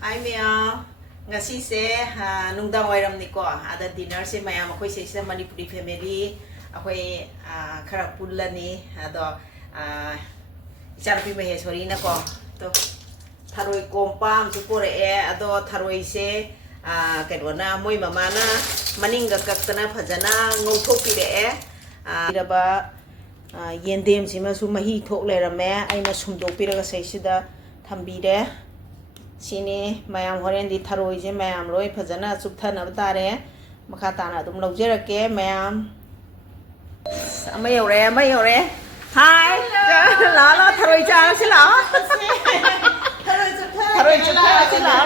Hi Mia, ngasi se nungdang wairam ni ko ada dinner se maya makoi se se Manipuri family akoi khara pulla ni ado charpi mehe sori na ko to tharoi kompam su pore ado tharoi se kedona moi mama na maninga kaktana phajana ngauthok pire iraba yendem sima su mahi thok lerame aina sumdok piraga sei sida thambire sini mayam horen di tharoi je mayam roi phajana chupthana tare makha tana dum lojjerake mayam ama yore hi la la tharoi cha si la tharoi chuptha si la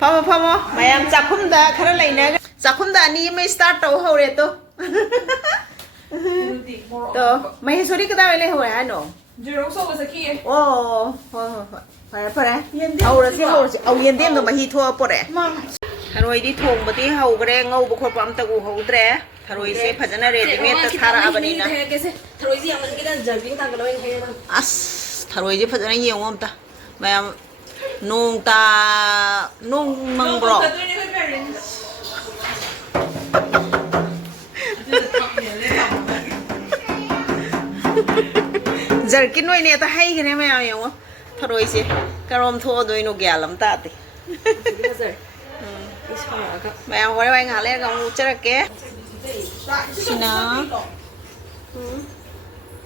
phamo mayam chakhumda khara leina chakhumda ni mai start tau hore to to maheswari kada le hore ano Jurong so was a key. Oh, pare. Au yendem do mahi thoa pore. Tharoi di thong bati hau gre ngau bu khop am ta gu hau dre. Tharoi se phajana ready me ta thara abani na. Tharoi ji aman kita jerking ta galo hai na. As tharoi ji phajana yeng om ta. Mayam nong ta nong mang bro. Jerkin noi ne ta hai gene me ayo tharoi se karom tho doi no gyalam ta te me hore bai ngale ga mu charake sina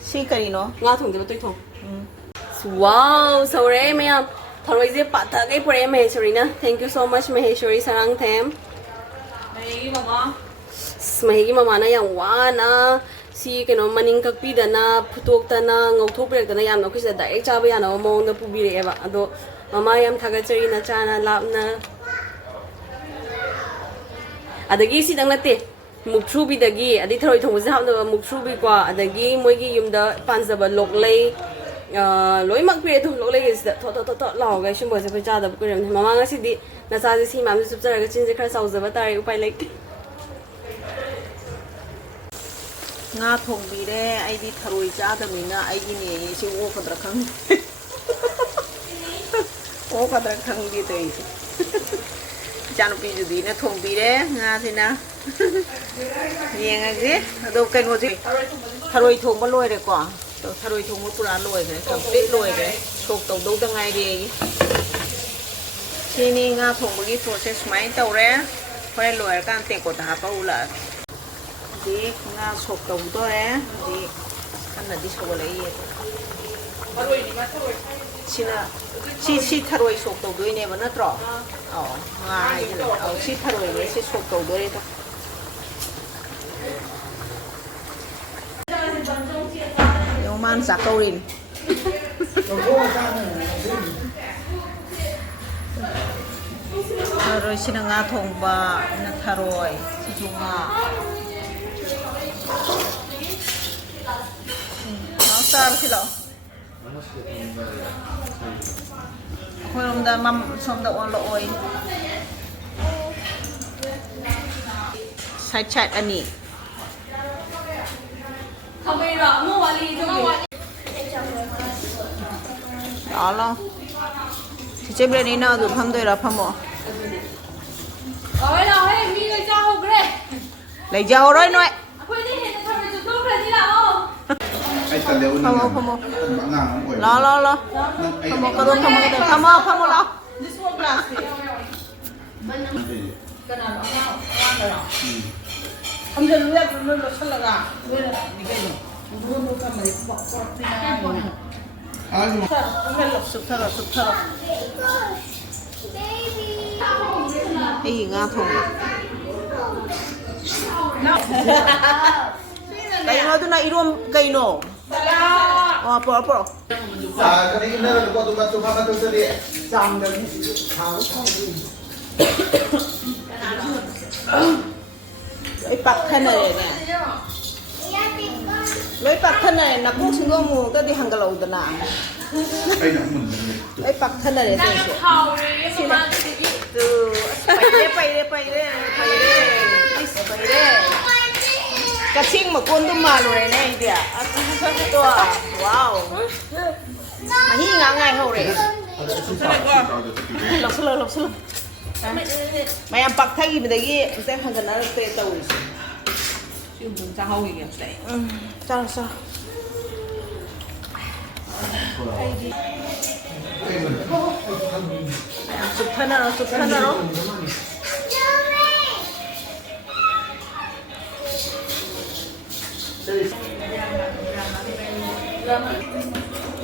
si kari no Nga thong de toi thong. Wow, so re me am tharoi je pa ta kai pore me sorina. Thank you so much Maheshwari sarang them. Mahegi mama na yang wana si keno maning kakpi dana putok tana ngauthok prek dana yam no khisa direct chaba yana mo na pubire eba ado mama yam thagachari na chana lapna adagi si dang late mukthru bi dagi adi tharoi thong ja hapna mukthru bi kwa adagi moigi yumda panjaba loklei loi mak pre thu loklei is da to law ga shimbo se cha da ku rem mama nga si di na sa ji si mam su chara ga chin je khar sau jaba tare upai lek nga thong bi re ai di tharoi cha da mina ai gi ne si o khadra khang o khadra khang di to i chan pi ju di na thong bi re nga sina yeng age do kai ngo ji tharoi thong ba loi re ko to tharoi thong mo pura loi re complete loi re sok tau do da ngai re sini nga thong bi process mai tau re phai loi kan te ko ta pa ula di nga sok tau do re di kan na di so le ye tharoi ni ma tharoi sina si tharoi sok tau do ne ba na tro nga ai ne si tharoi ne si sok tau do re to yo man sa câu rin tharoi sina nga thongba na tharoi si junga nó sao thế đó hồi hôm đó mắm xong đậu ăn lội sai chạy anh nhỉ không bây giờ mua vali cho mua đó lo thì chế bên này nào được không tôi là không bỏ rồi nào hết mi người cha hộp đấy lấy dầu rồi nói Kamu. Lo. Kamu lo. This one plastic. Không thể nuôi nó rất là gà, nuôi là những cái gì, nuôi cái mấy bọc bọc thì nào, không phải lọc sụp thở. Cái gì nga thùng? Đây nó tu na irom cây nổ. Pro. Cái này nó là có tụ pháp tôi sẽ đi làm được tháo không gì. Lấy bạc thân này nè. Lấy bạc thân này là cũng xin ngô ta đi hàng cái lầu tận nào. Lấy bạc thân này để xin từ bay đi. Cái chinh mà con tôi mà rồi này đi à? Wow. Mahi ngai hore. Lok selo. Mayam pak thagi bidagi te phajana te tawis. Siêu bún chả hầu gì vậy? Cha. Súp thana ro.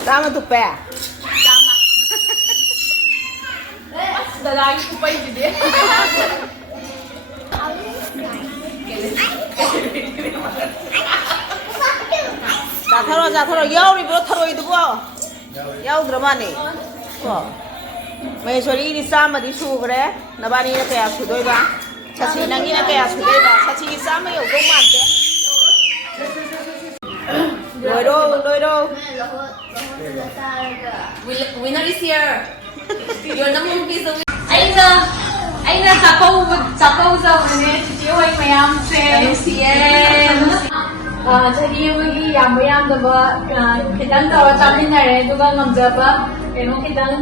Tama tu pe. Dalagi ko pa yung bide. 자 tharo yauri bro tharo idu bo. Yau dramani. Ko. Mai sori ni sama di su gre. Nabani na kaya su doi ba. Sasi nangi na kaya su doi ba. Sasi ni sama yo go mat de. Loi do. Winner is here. You're the movie so Aina sakau sa mane chichi hoy mayam se chagi wagi yam da ba kidan da chaminare duga ngamjaba eno kidan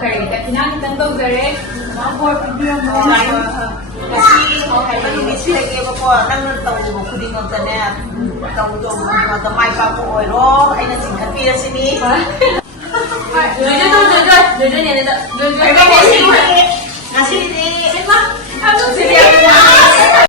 kare dakhina kidan do jare ma for video mo Kasi hai ni si lagi ba ko nang tau mo khuding ng tane. Tau do mo ta mai pa ko ro ai na sing khapi sini. Jojo ni ada. Nasi ni. Apa sih?